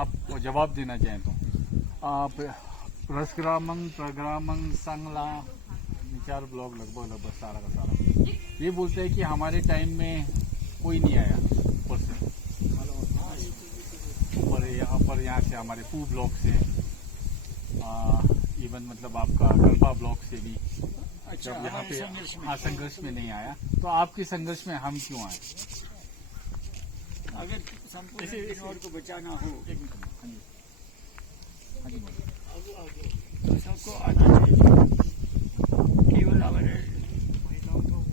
आप जवाब देना चाहें तो आप रसग्रामंग प्रग्रामंग संगला 4 ब्लॉक लगभग सारा का सारा ये बोलते हैं कि हमारे टाइम में कोई नहीं आया ऊपर से, ऊपर यहाँ से हमारे पू ब्लॉक से इवन मतलब आपका कल्पा ब्लॉक से भी जब यहाँ पे संघर्ष में नहीं आया, तो आपके संघर्ष में हम क्यों आए? अगर संपूर्ण किन्नौर को बचाना हो तो सबको आना चाहिए। केवल हमारे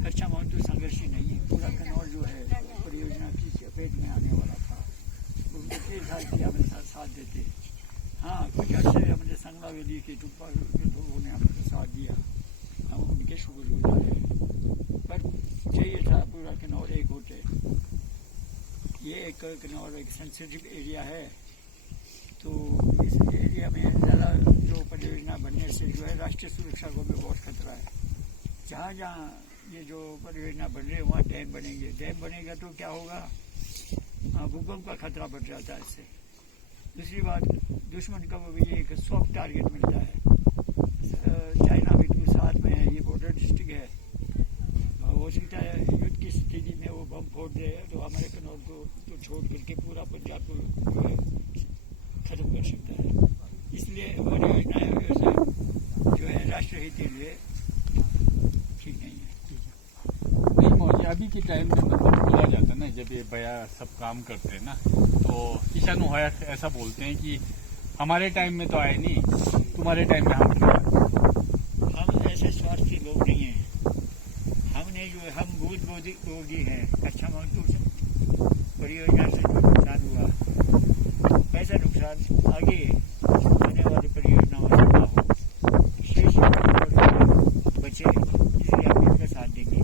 कच्चा माल तो संघर्ष ही नहीं है, पूरा किन्नौर जो है परियोजना की चपेट में आने वाला था। उनके 3 साल की हमारे साथ देते। हाँ, कुछ अर्से हमारे संगला वैली के टुप्पा के लोगों ने हमारे साथ दिया, हम उनके शुक्रगुजार हैं। पर चाहिए था पूरा किन्नौर एक होते। ये एक किन्नौर एक सेंसिटिव एरिया है, तो इस एरिया में ज़्यादा जो परियोजना बनने से जो है राष्ट्रीय सुरक्षा को भी बहुत खतरा है। जहाँ जहाँ ये जो परियोजना बन रही है वहाँ डैम बनेंगे, डैम बनेगा तो क्या होगा, भूकंप का खतरा बढ़ जाता है इससे। दूसरी बात, दुश्मन का वो भी एक सॉफ्ट टारगेट मिलता है। चाइना भी तो साथ में है, ये बॉर्डर डिस्ट्रिक्ट है, हो सकता है युद्ध की स्थिति में वो बम फोड़ दे तो हमारे किन्नौर को तो छोड़ करके पूरा पंजाब को जो है खत्म कर सकता है। इसलिए परियोजनाएं जो है राष्ट्र हित के लिए ठीक नहीं है। नहीं मौजी, अभी के टाइम में मतलब बोला जाता है ना, जब ये भैया सब काम करते हैं ना तो ईशान होया ऐसा बोलते हैं कि हमारे टाइम में तो आए नहीं, तुम्हारे टाइम में हम क्यों आए? हम ऐसे स्वार्थी लोग नहीं हैं। हमने जो हम बहुत बोधी हैं, कच्चा माल तो परियोजना से नुकसान हुआ, पैसा नुकसान आगे आने वाली परियोजनाओं से ना हो, शेष बचे, इसलिए हम इनका साथ देंगे।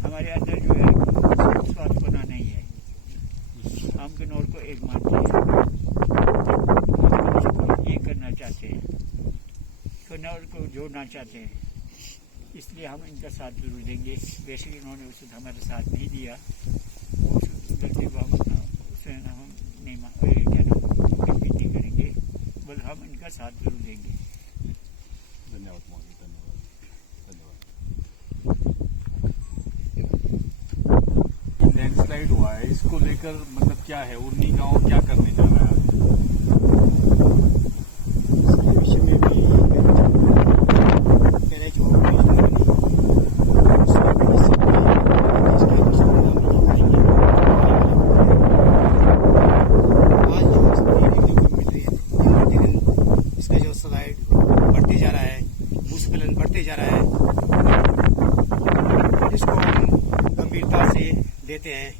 हमारे अंदर जो है स्वार्थ बना नहीं है, हम किन्नौर को एक मानते हैं, ये करना चाहते हैं, किन्नौर को जोड़ना चाहते हैं, इसलिए हम इनका साथ जरूर देंगे। वैसे इन्होंने उस हमारा साथ नहीं दिया, उस गलती को हम नहीं करेंगे, बल्कि हम इनका साथ जरूर देंगे। धन्यवाद मौजी, धन्यवाद। लैंडस्लाइड हुआ है, इसको लेकर मतलब क्या है, उर्नी गांव क्या करने जा रहा है? देते हैं।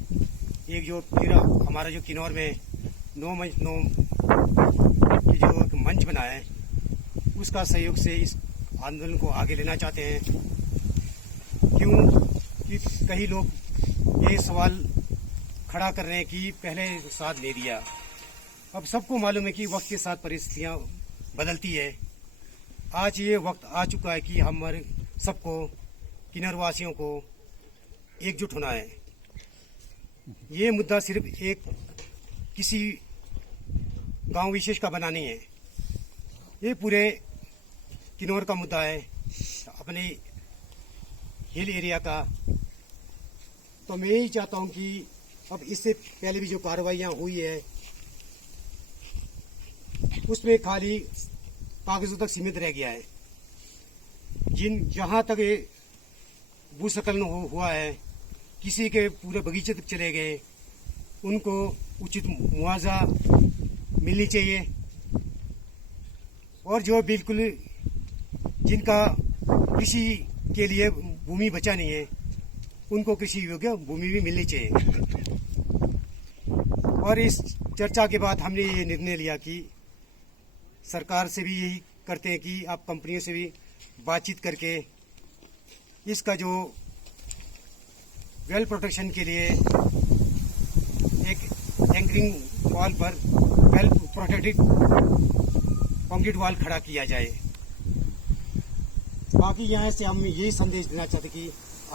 एक जो फिर हमारा जो किन्नौर में नो जो एक मंच बना है, उसका सहयोग से इस आंदोलन को आगे लेना चाहते हैं। क्यों कि कई लोग ये सवाल खड़ा कर रहे हैं कि पहले साथ ले दिया। अब सबको मालूम है कि वक्त के साथ परिस्थितियां बदलती है। आज ये वक्त आ चुका है कि हमारे सबको किन्नौर वासियों को एकजुट होना है। ये मुद्दा सिर्फ एक किसी गांव विशेष का बना नहीं है, ये पूरे किन्नौर का मुद्दा है, अपने हिल एरिया का। तो मैं यही चाहता हूं कि अब इससे पहले भी जो कार्रवाइयां हुई है उसमें खाली कागजों तक सीमित रह गया है। जहां तक ये भूस्खलन हुआ है, किसी के पूरे बगीचे तक चले गए, उनको उचित मुआवजा मिलनी चाहिए। और जो बिल्कुल जिनका कृषि के लिए भूमि बचा नहीं है, उनको कृषि योग्य भूमि भी मिलनी चाहिए। और इस चर्चा के बाद हमने ये निर्णय लिया कि सरकार से भी यही करते हैं कि आप कंपनियों से भी बातचीत करके इसका जो वेल प्रोटेक्शन के लिए एक एंकरिंग वॉल पर वेल प्रोटेक्टेड कंक्रीट वॉल खड़ा किया जाए। बाकी यहाँ से हम यही संदेश देना चाहते कि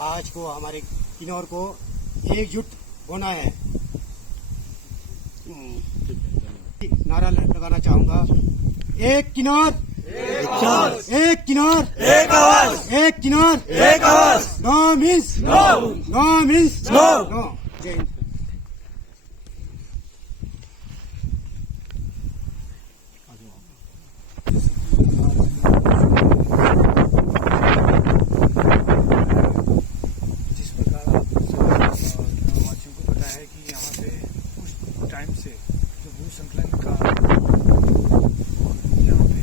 आज को हमारे किन्नौर को एकजुट होना है। नारा लगाना चाहूंगा, एक किनार एक किनार एक आवाज, एक किनार एक आवाज, no means no, no means no. जय हिंद। जिस प्रकार आप वासियों को पता है कि यहाँ पे कुछ टाइम से जो भू संकलन का यहाँ पे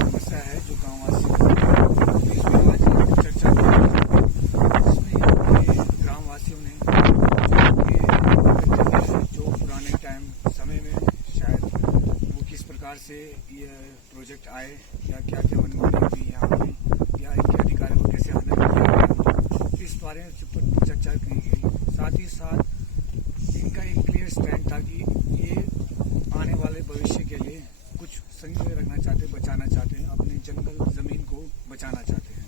समस्या है जो गाँववासियों की, इसमें आज चर्चा की, जिसमें यहाँ के ग्रामवासियों ने जो पुराने टाइम समय में शायद वो किस प्रकार से ये प्रोजेक्ट आए या क्या क्या बनवाने हुई यहाँ पे या इनके अधिकारों को कैसे हासिल किया गया, इस बारे में चर्चा की गई। साथ ही साथ इनका एक क्लियर स्टैंड था कि ये आने वाले भविष्य के लिए कुछ संजोए रखना चाहते हैं, बचाना चाहते हैं, अपने जंगल ज़मीन को बचाना चाहते हैं।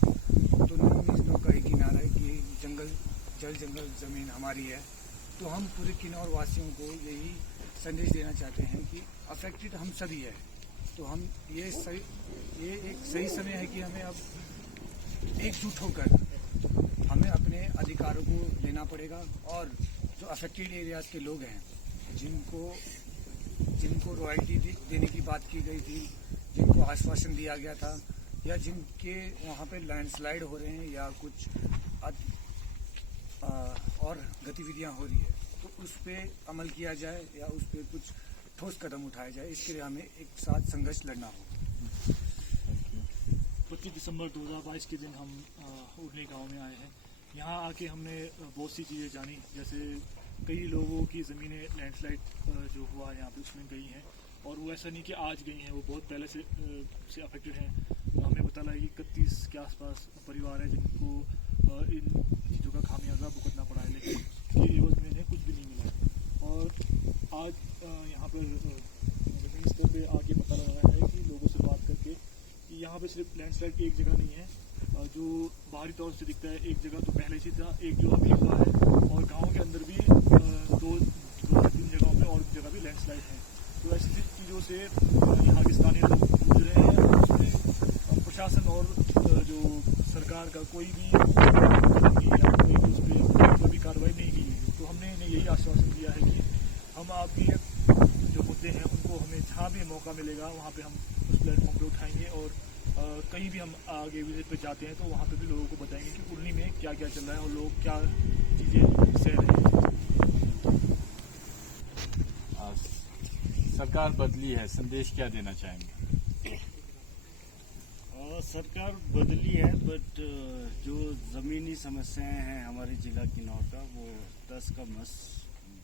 तो लोगों का एक ही नारा है कि जंगल ज़मीन हमारी है। तो हम पूरे किन्नौर वासियों को यही संदेश देना चाहते हैं कि अफेक्टेड हम सभी है। तो हम ये एक सही समय है कि हमें अब एकजुट होकर हमें अपने अधिकारों को लेना पड़ेगा। और जो अफेक्टेड एरियाज के लोग हैं, जिनको रॉयल्टी देने की बात की गई थी, जिनको आश्वासन दिया गया था, या जिनके वहाँ पे लैंडस्लाइड हो रहे हैं या कुछ और गतिविधियाँ हो रही है, तो उस पर अमल किया जाए या उस पर कुछ ठोस कदम उठाया जाए। इसके लिए हमें एक साथ संघर्ष लड़ना होगा। 25 दिसंबर 2022 के दिन हम उड़नी गांव में आए हैं। यहाँ आके हमने बहुत सी चीज़ें जानी, जैसे कई लोगों की ज़मीनें लैंडस्लाइड जो हुआ यहाँ पे उसमें गई हैं, और वो ऐसा नहीं कि आज गई हैं, वो बहुत पहले से अफेक्टेड हैं। हमें पता लगा कि 31 के आसपास परिवार है जिनको इन चीज़ों का खामियाजा भुगतना पड़ा है, लेकिन उसके एवज में इन्हें कुछ भी नहीं मिला है। और आज यहाँ पर ज़मीनी स्तर पर आके पता लगा है कि लोगों से बात करके कि यहाँ पे सिर्फ लैंडस्लाइड एक जगह नहीं है जो बाहरी तौर से दिखता है, एक जगह तो पहले से था, एक जो अभी हुआ है, और गांव के अंदर भी दो तीन जगहों पे और जगह भी लैंडस्लाइड है। तो ऐसी चीज़ों से यहाँ के स्थानीय लोग जूझ रहे हैं, और उसमें प्रशासन और जो सरकार का कोई भी या कोई भी कार्रवाई नहीं की गई। तो हमने इन्हें यही आश्वासन दिया है कि हम आपकी जो मुद्दे हैं उनको हमें जहाँ भी मौका मिलेगा वहाँ पे हम उस प्लेटफॉर्म पे उठाएंगे, और कहीं भी हम आगे विजिट पे जाते हैं तो वहाँ पे भी लोगों को बताएंगे कि उड़नी में क्या क्या चल रहा है और लोग क्या चीज़ें सह रहे हैं। सरकार बदली है, संदेश क्या देना चाहेंगे? सरकार बदली है, बट जो ज़मीनी समस्याएं हैं हमारे जिला किन्नौर का, वो 10 का मस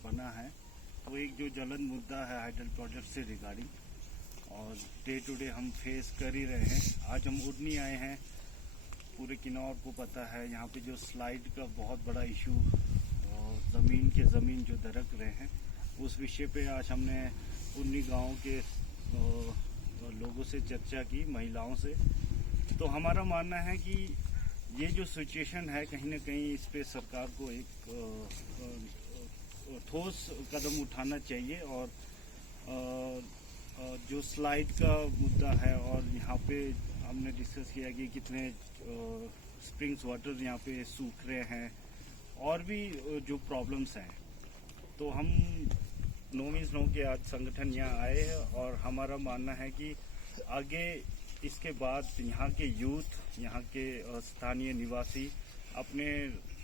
बना है। वो एक जो ज्वलन मुद्दा है हाइडल प्रोजेक्ट से रिगार्डिंग, और डे टू डे हम फेस कर ही रहे हैं। आज हम उड़नी आए हैं, पूरे किन्नौर को पता है यहाँ पे जो स्लाइड का बहुत बड़ा इशू, ज़मीन जो दरक रहे हैं, उस विषय पे आज हमने उड़नी गांव के लोगों से चर्चा की, महिलाओं से। तो हमारा मानना है कि ये जो सिचुएशन है, कहीं ना कहीं इस पे सरकार को एक ठोस कदम उठाना चाहिए। और जो स्लाइड का मुद्दा है, और यहाँ पे हमने डिस्कस किया कि कितने स्प्रिंग्स वाटर यहाँ पे सूख रहे हैं, और भी जो प्रॉब्लम्स हैं। तो हम नो मीन्स नो के आज संगठन यहाँ आए हैं, और हमारा मानना है कि आगे इसके बाद यहाँ के यूथ, यहाँ के स्थानीय निवासी अपने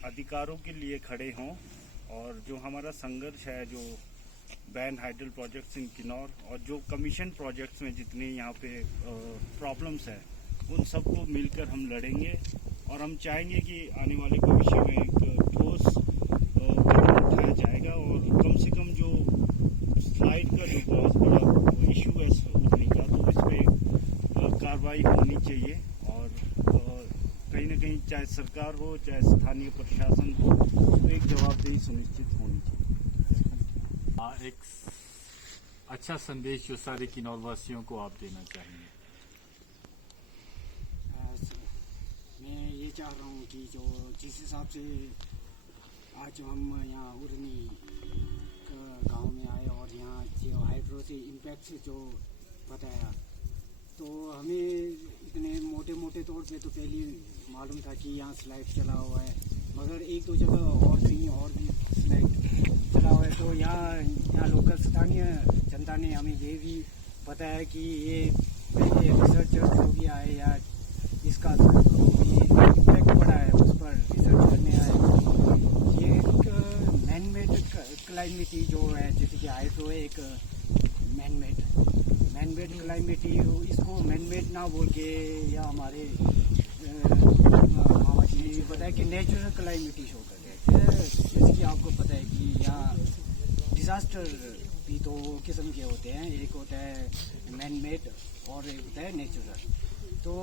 अधिकारों के लिए खड़े हों, और जो हमारा संघर्ष है, जो ban hydel projects in Kinnaur और जो कमीशन प्रोजेक्ट्स में जितने यहाँ पे प्रॉब्लम्स हैं, उन सबको मिलकर हम लड़ेंगे। और हम चाहेंगे कि आने वाले भविष्य में एक ठोस कदम उठाया जाएगा, और कम से कम जो स्लाइड का जो बहुत बड़ा इशू है उड़नी का, तो इस पर कार्रवाई होनी चाहिए। और कहीं ना कहीं चाहे सरकार हो, चाहे स्थानीय प्रशासन हो, तो एक जवाबदेही सुनिश्चित होनी चाहिए। एक अच्छा संदेश जो सारे किन्नौर वासियों को आप देना चाहेंगे? मैं ये चाह रहा हूँ कि जो जिस हिसाब से आज हम यहाँ उड़नी गांव में आए, और यहाँ जो हाइड्रो से इम्पैक्ट फैक्ट्स जो बताया, तो हमें इतने मोटे मोटे तौर पे तो पहले मालूम था कि यहाँ स्लाइड चला हुआ है, मगर एक दो जगह और कहीं और भी स्लाइड चला हुआ है। तो यहाँ लोकल स्थानीय जनता ने हमें ये भी बताया कि ये पहले रिसर्चर जो भी आए या इसका जो भी इम्पैक्ट पड़ा है उस पर रिसर्च करने आए। ये एक मैन मेड क्लाइमेटी जो है, जैसे कि हाइड्रो है एक मैन मेड क्लाइमेटी, इसको मैन मेड ना बोल के या हमारे मामा जी बताया कि नेचुरल क्लाइमेटी शो कर रहे हैं। जैसे कि आपको पता है कि यहाँ डिजास्टर भी दो किस्म के होते हैं, एक होता है मैन मेड और एक होता है नेचुरल। तो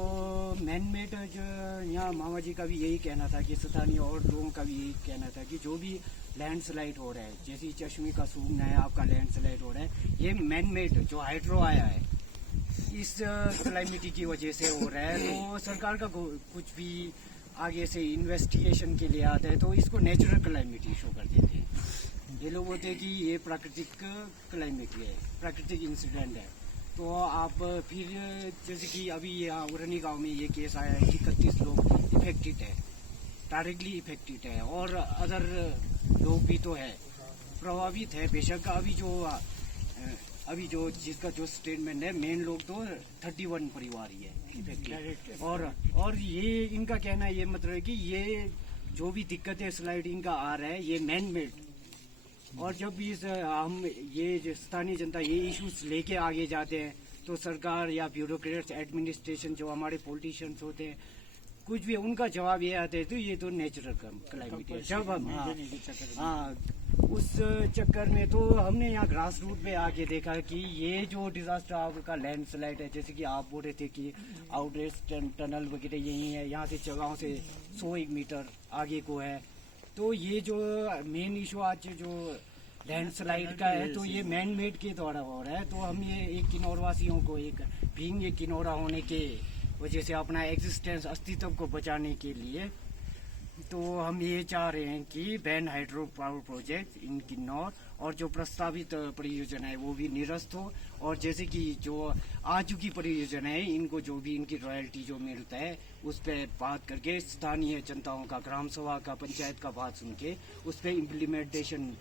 मैन मेड जो यहाँ मामा जी का भी यही कहना था कि स्थानीय और लोगों का भी यही कहना था कि जो भी लैंडस्लाइड हो रहा है, जैसे चश्मे का सूखना है, आपका लैंडस्लाइड हो रहा है, ये मैन मेड जो हाइड्रो आया है इस क्लाइमेटी की वजह से हो रहा है। तो सरकार का कुछ भी आगे से इन्वेस्टिगेशन के लिए आता है तो इसको नेचुरल क्लाइमेटी शो कर देते हैं। ये लोग बोलते हैं कि ये प्राकृतिक क्लाइमेटी है, प्राकृतिक इंसिडेंट है। तो आप फिर जैसे कि अभी यहाँ उरनी गांव में ये केस आया है कि 31 लोग इफेक्टेड है, डायरेक्टली इफेक्टेड है, और अदर लोग भी तो है प्रभावित है बेशक। अभी जो जिसका जो स्टेटमेंट है, मेन लोग तो 31 परिवार ही है इफेक्टेड। और ये इनका कहना ये मतलब है कि ये जो भी दिक्कतें स्लाइड इनका आ रहा है ये मैन मेड, और जब भी हम ये स्थानीय जनता ये इश्यूज लेके आगे जाते हैं तो सरकार या ब्यूरोक्रेट्स एडमिनिस्ट्रेशन जो हमारे पॉलिटिशियंस होते हैं कुछ भी उनका जवाब ये आता है तो ये तो नेचुरल क्लाइमेट है। जब हम उस चक्कर में तो हमने यहाँ ग्रास रूट पे आके देखा कि ये जो डिजास्टर आपका लैंडस्लाइड है, जैसे कि आप बोल रहे थे कि आउटरेस टनल वगैरह यही है, यहाँ से जगहों से 100 मीटर आगे को है। तो ये जो मेन इशू आज जो लैंडस्लाइड का है तो ये मैन मेड के द्वारा हो रहा है। तो हम ये एक किन्नौर वासियों को एक किन्नौरा होने के वजह से अपना एग्जिस्टेंस अस्तित्व को बचाने के लिए तो हम ये चाह रहे हैं कि ban hydro power project in Kinnaur और जो प्रस्तावित परियोजना है वो भी निरस्त हो, और जैसे कि जो आ चुकी परियोजना है इनको जो भी इनकी रॉयल्टी जो मिलता है उस पर बात करके स्थानीय जनताओं का, ग्राम सभा का, पंचायत का बात सुन के उस पर इम्प्लीमेंटेशन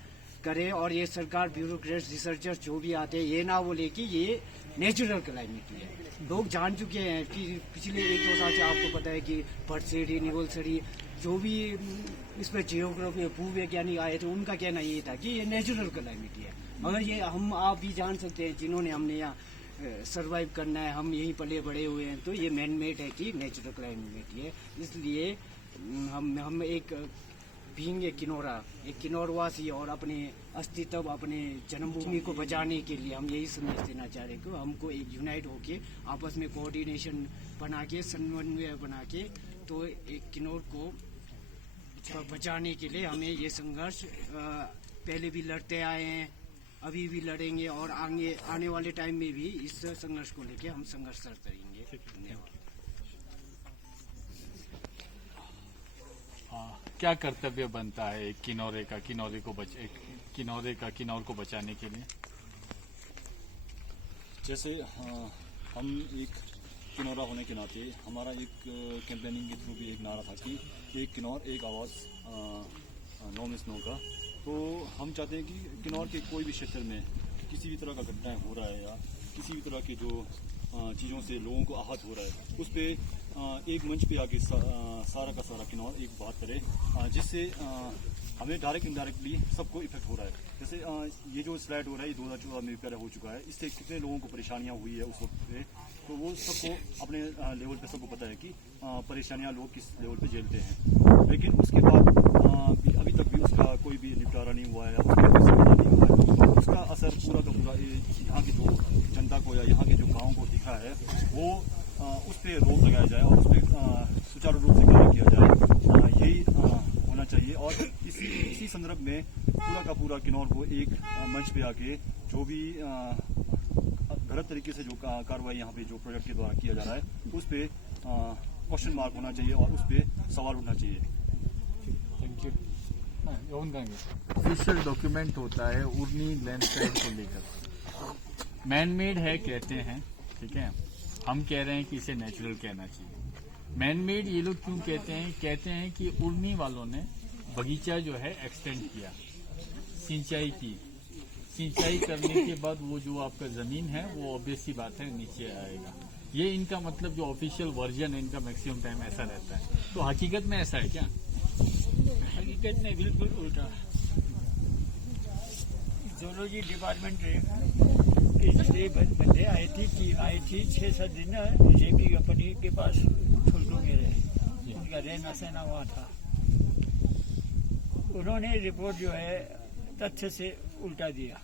करे। और ये सरकार ब्यूरोक्रेट्स रिसर्चर्स जो भी आते हैं ये ना बोले कि ये नेचुरल क्लाइमेटी है। लोग जान चुके हैं कि पिछले 1-2 साल से आपको पता है कि भटसेड़ी, निगोलसड़ी जो भी इस पर जियोग्राफी भूवैज्ञानिक आए थे उनका कहना ये था कि ये नेचुरल क्लाइमेटी है। मगर ये हम आप भी जान सकते हैं जिन्होंने हमने यहाँ सर्वाइव करना है, हम यहीं पले बड़े हुए हैं, तो ये मैन मेड है कि नेचुरल क्लाइमेटी है। इसलिए हम एक बीइंग एक किन्नौरवासी और अपने अस्तित्व, अपने जन्मभूमि को बचाने के लिए हम यही संदेश देना चाह रहे हैं कि हमको एक यूनाइट होके आपस में कोऑर्डिनेशन बना के, समन्वय बना के, तो एक किन्नौर को बचाने के लिए हमें ये संघर्ष पहले भी लड़ते आए हैं, अभी भी लड़ेंगे और आने वाले टाइम में भी इस संघर्ष को लेके हम संघर्ष करेंगे। धन्यवाद। क्या कर्तव्य बनता है किन्नौर को बचाने के लिए? जैसे हम एक किन्नौरा होने के नाते हमारा एक कैंपेनिंग के थ्रू भी एक नारा था कि एक किन्नौर एक आवाज़, नो मिस नो का। तो हम चाहते हैं कि किन्नौर के कोई भी क्षेत्र में किसी भी तरह का घटनाएं हो रहा है या किसी भी तरह की जो चीज़ों से लोगों को आहत हो रहा है उस पर एक मंच पे आके सारा का सारा किन्नौर एक बात करे, जिससे हमें डायरेक्ट इनडायरेक्टली सबको इफेक्ट हो रहा है। जैसे ये जो स्लाइड हो रहा है ये 2014 में पहले हो चुका है, इससे कितने लोगों को परेशानियां हुई है उस वक्त पे, तो वो सबको अपने लेवल पे सबको पता है कि परेशानियां लोग किस लेवल पे झेलते हैं। लेकिन उसके बाद अभी तक भी उसका कोई भी निपटारा नहीं हुआ है या नहीं हुआ है। उसका असर पूरा का पूरा यहाँ की जो जनता को या यहाँ के जो गाँव को दिखा है वो उस पर रोक लगाया जाए और उस पर सुचारू रूप से कार्य किया जाए, यही होना चाहिए। और इसी संदर्भ में पूरा का पूरा किन्नौर को एक मंच पे आके जो भी गलत तरीके से जो कार्रवाई यहाँ पे जो प्रोजेक्ट के द्वारा किया जा रहा है उस पर क्वेश्चन मार्क होना चाहिए और उस पर सवाल उठना चाहिए। Thank you. ऑफिशियल डॉक्यूमेंट होता है उर्नी लैंडस्लाइड को लेकर, मैन मेड है कहते हैं, ठीक है, हम कह रहे हैं कि इसे नेचुरल कहना चाहिए। मैन मेड ये लोग क्यों कहते हैं कि उड़नी वालों ने बगीचा जो है एक्सटेंड किया, सिंचाई की, सिंचाई करने के बाद वो जो आपका जमीन है वो ऑब्वियस सी बात है नीचे आएगा। ये इनका मतलब जो ऑफिशियल वर्जन है इनका मैक्सिमम टाइम ऐसा रहता है। तो हकीकत में ऐसा है क्या? हकीकत में बिल्कुल उल्टा। जूलॉजी डिपार्टमेंट के बंदे आई थी 6-7 दिन जेपी कंपनी के पास ठुल्कू में रहे, उनका रहना सहना वहाँ था। उन्होंने रिपोर्ट जो है तथ्य से उल्टा दिया,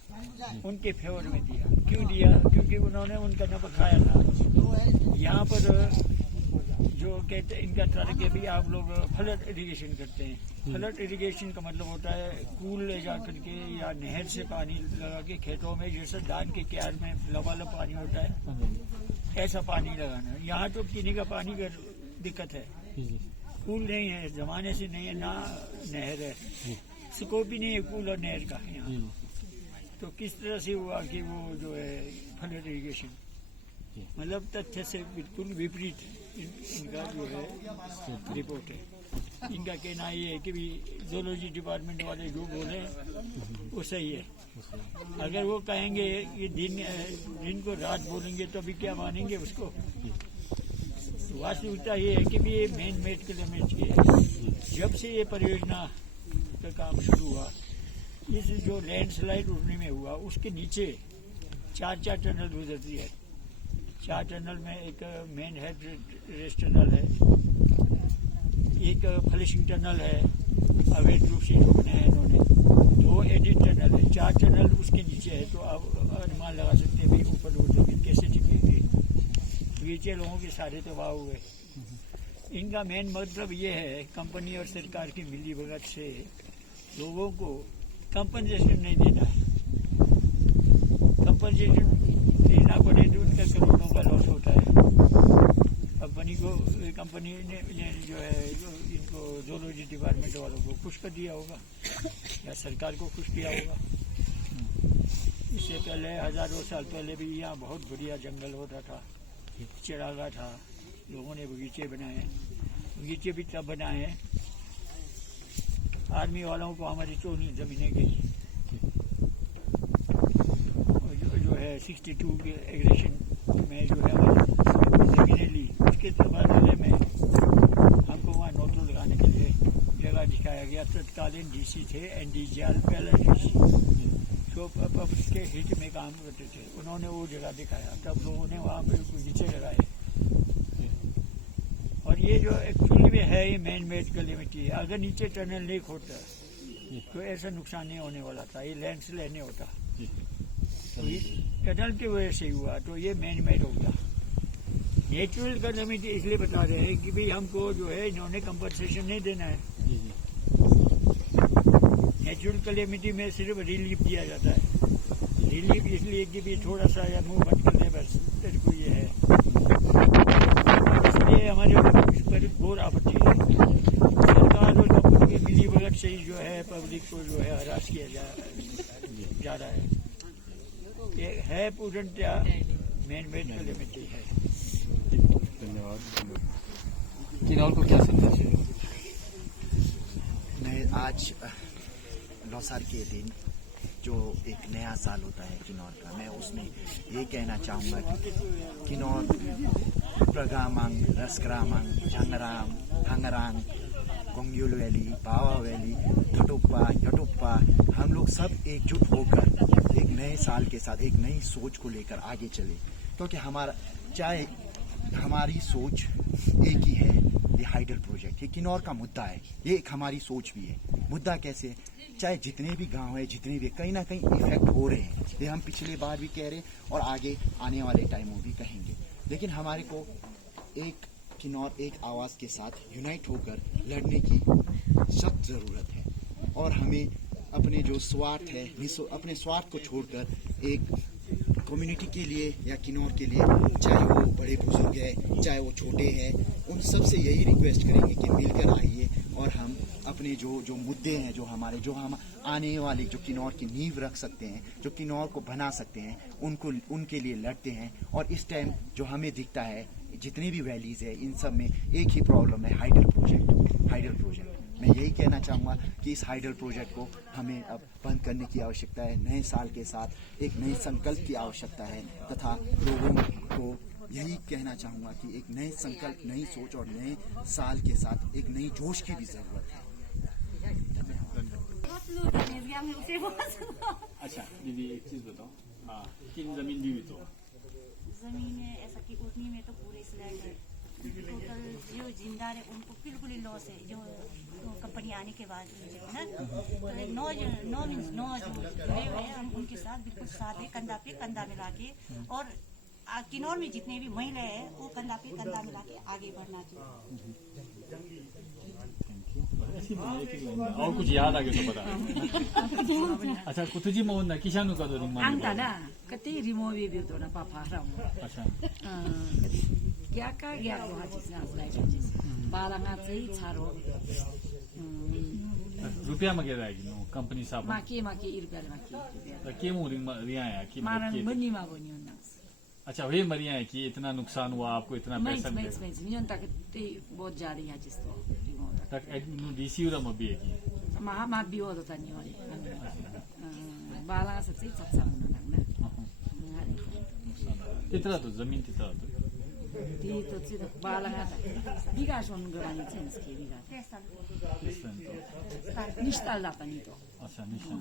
उनके फेवर में दिया। क्यों दिया? क्योंकि उन्होंने उनका नफा खाया था। यहाँ पर जो कहते इनका तर्क है भी आप लोग फ्लड इरिगेशन करते हैं। फ्लड इरिगेशन का मतलब होता है कूल ले जा करके या नहर से पानी लगा के खेतों में, जैसे धान के क्यार में लबालब पानी होता है, ऐसा पानी लगाना। यहाँ तो पीने का पानी का दिक्कत है, कूल नहीं है, जमाने से नहीं है, ना नहर है, स्कोप भी नहीं है कूल और नहर का यहाँ। तो किस तरह से हुआ कि वो जो है फ्लड इरिगेशन, मतलब तथ्य से बिल्कुल विपरीत इनका जो है रिपोर्ट है। इनका कहना ये है कि भी जूलॉजी डिपार्टमेंट वाले जो बोले वो सही है। अगर वो कहेंगे ये दिन को रात बोलेंगे तो अभी क्या मानेंगे उसको? वास्तविकता ये है कि भी ये मेन मेड क्लेमेट की है। जब से ये परियोजना का काम शुरू हुआ, इस जो लैंडस्लाइड उड़ने में हुआ उसके नीचे 4 टनल गुजरती है। 4 टनल में एक मेन हेड रेस्ट टनल है, एक फ्लशिंग टनल है, अवैध रूप से जो बनाए हैं इन्होंने, 2 एडिट टनल है, 4 टनल उसके नीचे है। तो आप अनुमान लगा सकते हैं भाई ऊपर वो जमीन कैसे टिकेगी। नीचे लोगों के सारे तबाह हुए। इनका मेन मतलब ये है कंपनी और सरकार की मिली भगत से लोगों को कंपनसेशन नहीं देना है। कंपनसेशन देना पड़े तो उनका करोड़ों का लॉस होता है। कंपनी ने जो है इनको जूलॉजी डिपार्टमेंट वालों को खुश कर दिया होगा या सरकार को खुश किया होगा। इससे पहले हजारों साल पहले भी यहाँ बहुत बढ़िया जंगल होता था, चिड़ागा था, लोगों ने बगीचे बनाए। बगीचे भी तब बनाए हैं आर्मी वालों को हमारी 14 जमीनें गई, जो है 62 के एग्रेशन में जो है हमारी जमीनें ली। उसके तबादले में हमको वहाँ नोटो लगाने के लिए जगह दिखाया गया। तत्कालीन डीसी थे एनडी जाल, पहला डीसी, जो पब्लिक के हित में काम करते थे, उन्होंने वो जगह दिखाया। तब लोगों ने वहाँ पे बगीचे लगाए। और ये जो एक्चुअली में है ये मैन मेड कैलेमिटी है। अगर नीचे टनल नहीं खोदता तो ऐसा नुकसान नहीं होने वाला था, ये लैंडस्लाइड नहीं होता। तो ये टनल की वजह से हुआ, तो ये मैन मेड होगा। नेचुरल कैलेमिटी इसलिए बता रहे हैं कि भाई हमको जो है इन्होंने कंपनसेशन नहीं देना है। नेचुरल कैलेमिटी में सिर्फ रिलीफ दिया जाता है। रिलीफ इसलिए कि भी थोड़ा सा या मुंह बंद कर दे बस, तेरे को ये है। इसलिए हमारे पर घोर आपत्ति है। सरकार और कंपनी के मिली भगत से ही जो है पब्लिक को जो है हरास किया जा रहा है। ये है पूर्णतया मेन मेड कैलेमिटी है। धन्यवाद। किन्नौर को क्या संदेश है? मैं आज नौसार के दिन जो एक नया साल होता है किन्नौर का, मैं उसमें ये कहना चाहूँगा कि किन्नौर प्रगामांग, रसग्रामांग, झंगराम, हंगरांग, गोंगयुल वैली, बावा वैली, थटुप्पा, यटुप्पा, हम लोग सब एकजुट होकर एक नए साल के साथ एक नई सोच को लेकर आगे चले। क्योंकि चाहे हमारी सोच एक ही है, ये हाइडल प्रोजेक्ट, ये किन्नौर का मुद्दा है, ये एक हमारी सोच भी है। मुद्दा कैसे है? चाहे जितने भी गांव है, जितने भी कहीं ना कहीं इफेक्ट हो रहे हैं, ये हम पिछले बार भी कह रहे हैं और आगे आने वाले टाइम में भी कहेंगे। लेकिन हमारे को एक किन्नौर एक आवाज़ के साथ यूनाइट होकर लड़ने की सख्त ज़रूरत है। और हमें अपने जो स्वार्थ है, अपने स्वार्थ को छोड़कर एक कम्युनिटी के लिए या किन्नौर के लिए, चाहे वो बड़े बुजुर्ग है, चाहे वो छोटे हैं, उन सब से यही रिक्वेस्ट करेंगे कि मिलकर आइए और हम अपने जो मुद्दे हैं, जो हम आने वाले जो किन्नौर की नींव रख सकते हैं, जो किन्नौर को बना सकते हैं, उनके लिए लड़ते हैं। और इस टाइम जो हमें दिखता है जितनी भी वैलीज है, इन सब में एक ही प्रॉब्लम है, हाइडल प्रोजेक्ट। मैं यही कहना चाहूँगा कि इस हाइडल प्रोजेक्ट को हमें अब बंद करने की आवश्यकता है। नए साल के साथ एक नए संकल्प की आवश्यकता है, तथा लोगों को यही कहना चाहूँगा कि एक नए संकल्प, नई सोच और नए साल के साथ एक नई जोश की भी ज़रूरत है। अच्छा दीदी एक चीज़ बताओ, हाँ किन जमीन दी हुई तो जमीन है ऐसा कि उतनी में तो पूरे स्लैंड है, टोटल जो जिंदा है उनको बिल्कुल ही लॉस है। जो कंपनी आने के बाद जो है ना, तो नौ जो जुड़े हुए हैं, हम उनके साथ बिल्कुल साथ है, कंधा पे कंधा मिला के। और किन्नौर में जितने भी महिलाएं हैं वो कंधा पे कंधा मिला के आगे बढ़ना चाहिए। और कुछ याद आ गया तो बता। अच्छा कुतुजी मोहन ना किशानु का दो ring Ang tana, kati rimo bibi to na papara mo. अच्छा Kya ka kya ko hachis na slai hachis. Bala nga tsai charo. रुपया में क्या रहेगी नो कंपनी साहब Maki irgal maki. तो के मुंह रिंग रिया है कि Marang bani ma bani yun nas. अच्छा वे मरिया है कि इतना नुकसान हुआ आपको इतना पैसा मिलेगा Mais minyon tak ti bod jari hachis to. तक एडमिन डीसी उरा मबी है कि Ma biyo to tani ori. Bala nga sa tsai tsatsa mo na lang na. कितना तो जमीन कितना तो Ti to tsi to bala nga ta. Biga shon garani chens ke biga. Nishtal da tani to. अच्छा निशान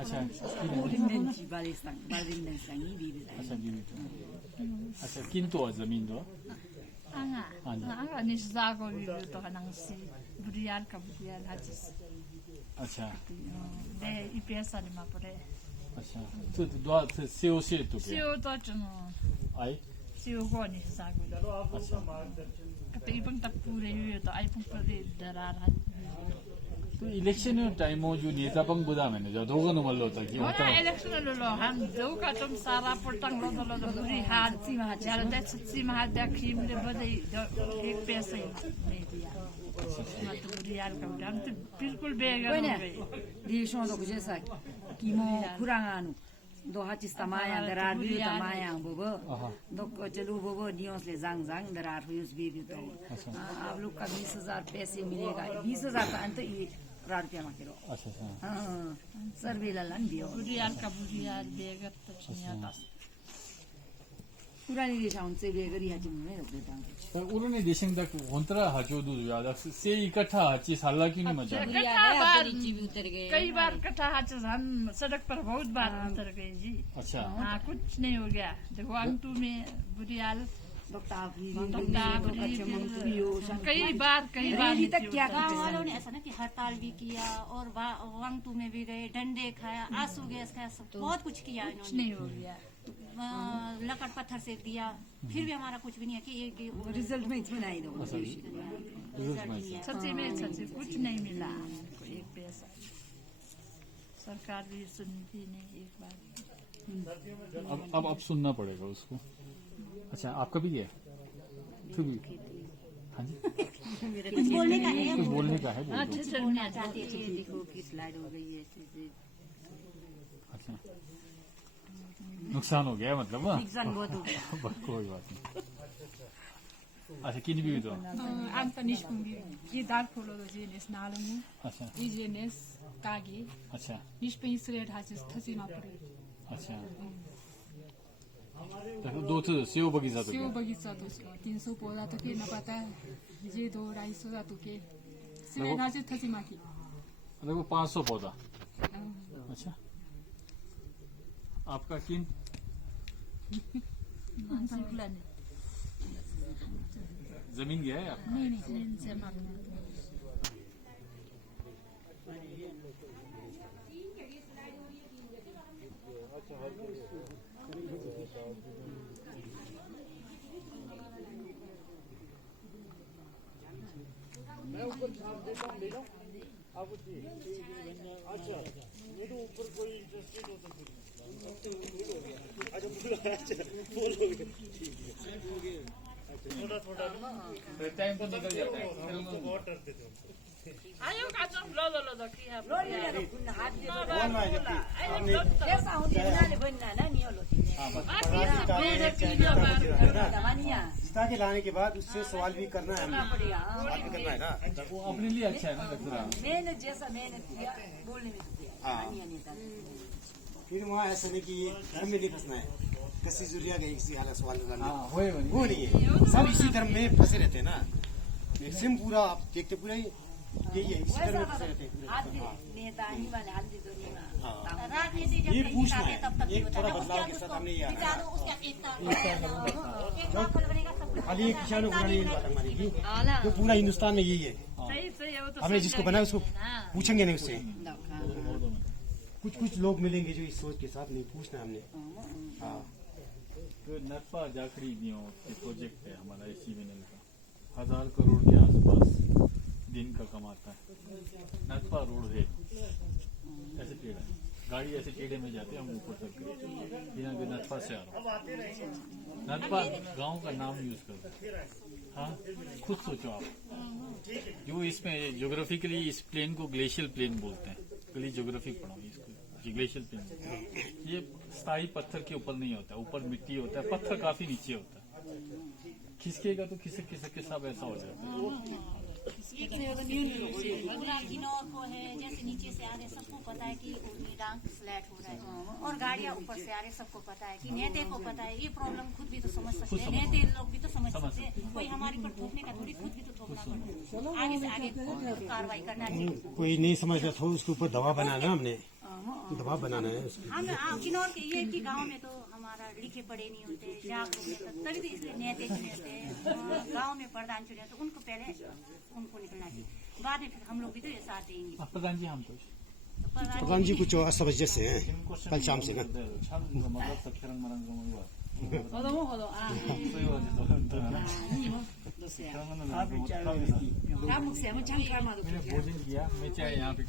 अच्छा Rindenchi balisang ni bibi. अच्छा जी अच्छा किन तो जमीन तो Anga ni zago bibi to kanang si Burial ka Burial hachis. अच्छा De IPS ali mapore. अच्छा तो दो सीओ से तो क्या Siyo to chuno. I Siyo ko ni zago. अच्छा Kata ibang tapure yu to ay pung pare darar hat. तो election time में जो नेता पंग बुदा मैंने जो दोगो नो मल्लो था कि Wala election lo han do ka tum sara portang lo buri hat si ma jara det si ma hat da kim de bade ek pesa ne diya. Ma to Burial ka dam to bilkul bega no be. Di shon do kujesa kimo kurang anu. Do hachis tamaya darar bibi tamaya bobo. Do चलू बोबो नियों से जंग दरार हुई उस बीबी तो आप लोग का 20,000 पैसे मिलेगा 20,000 का अंत 1,000 रुपया में किलो अच्छा हाँ सर भी ललन दियो Burial ka Burial bega to chinya tas. पुरानी दिशा उनसे भी अगर यहाँ चिन्ह में देता हूँ तो उन्होंने देशंग तक होंतरा हाजो दो याद से इकट्ठा हाची साला क्यों नहीं मचा कई बार इकट्ठा हाचस हम सड़क पर बहुत बार उतर गए जी। अच्छा हाँ कुछ नहीं हो गया। देखो अंतु में Burial कई बार रैली तक क्या गाँव वालों ने ऐसा ना कि हड़ताल भी किया और वांगतू में भी गए, डंडे खाया, आंसू गैस खाया, बहुत कुछ किया इन्होंने। नहीं हो गया। लकड़ पत्थर सेक दिया, फिर भी हमारा कुछ भी नहीं है कि ये रिजल्ट में इसमें नहीं दो सच्ची में सच्ची कुछ नहीं मिला हमको एक पैसा। सरकार भी सुनती नहीं एक बार। अब सुनना पड़ेगा उसको। अच्छा आपका भी है फिर भी हाँ जी कुछ बोलने का है, कुछ बोलने का है अच्छा चलना चाहती है। देखो कि स्लाइड हो गई है अच्छा नुकसान हो गया मतलब ना नुकसान बहुत हो गया कोई बात नहीं अच्छा किन भी तो Anta nishpungi ki dar kholo do jenes nalungu. अच्छा I jenes kagi अच्छा nishpun Israel hachis thasi ma pare. अच्छा तो दो तो सेव बगीचा तो Siyo bagitsa to 300 पौधा तो के न पता है। ये 200-250 तो के Israel hachis thasi ma ki. देखो 500 पौधा अच्छा आपका किन जमीन गया है आपका नहीं से मांगना। अच्छा मेरे ऊपर कोई इंटरेस्टेड हो तो अच्छा फुल हो गया ठीक है टाइम तो निकल जाता है आयो का चम लो की है जिता के लाने के बाद उससे सवाल भी करना है हमें, बात भी करना है ना। वो अपने लिए अच्छा है ना रसग्राम। मेहनत जैसा मेहनत किया बोलने में फिर वहाँ ऐसा नहीं कि धर्म में नहीं फंसना है, किसी जुरिया गई किसी हाल सवाल लगाना, वही वो नहीं है। सब इसी धर्म में फंसे रहते हैं ना। मैक्सिमम पूरा आप देखते पूरा यही है, इसी धर्म में फंसे रहते हैं। नेता ही वाले आदमी तो नहीं राजनीति जब ये नहीं पूछना आते है, तब तक एक थोड़ा बदलाव के साथ हमने ये आना है। खाली एक किसानों को नहीं बात हमारी की, जो पूरा हिंदुस्तान में यही है। सही वो तो हमने जिसको बनाया उसको पूछेंगे नहीं उससे। कुछ लोग मिलेंगे जो इस सोच के साथ नहीं पूछना हमने। हाँ, तो नरपा जाखड़ी दियो प्रोजेक्ट है हमारा SCVNL का, 1000 करोड़ के आसपास दिन का कमाता है। नरपा रोड है, ऐसे टेढ़ा है, गाड़ी ऐसे टेढ़े में जाते हैं, हम ऊपर तक गए बिना के नरपा से आ रहा हूँ। नरपा गांव का नाम यूज करते हैं। हाँ, खुद सोचो आप, जो इसमें ज्योग्राफिकली इस प्लेन को ग्लेशियल प्लेन बोलते हैं, कल ज्योग्राफी पढ़ो इसको, ग्लेशियल प्लेन। ये स्थायी पत्थर के ऊपर नहीं होता, ऊपर मिट्टी होता है, पत्थर काफी नीचे होता है, खिसकेगा तो खिसक के सब ऐसा हो जाता है। किन्नौर को है, जैसे नीचे से आ रहे सबको पता है कि डांग फ्लैट हो रहा है और गाड़ियां ऊपर से आ रहे सबको पता है कि नेते को पता है। ये प्रॉब्लम खुद भी तो समझ सकते हैं, नेते लोग भी तो समझ सकते हैं। कोई हमारे पर थोपने का थोड़ी, खुद भी तो थोपना पड़ता, आगे से आगे कार्रवाई करना है। कोई नहीं समझ रहा था उसके ऊपर दवा बनाना, हमने दवा बनाना है उसके। हम किन्नौर के ये कि गांव में तो हमारा लिखे पढ़े नहीं होते, जाग होते, तभी तो इसलिए नेते चुने होते हैं। गांव में प्रधान चुने तो उनको पहले उनको निकलना चाहिए, बाद में फिर हम लोग भी तो ये साथ देंगे। प्रधान जी हम तो प्रधान जी कुछ असमंजस से हैं कल शाम से। भोजन किया मैं चाहे यहाँ पे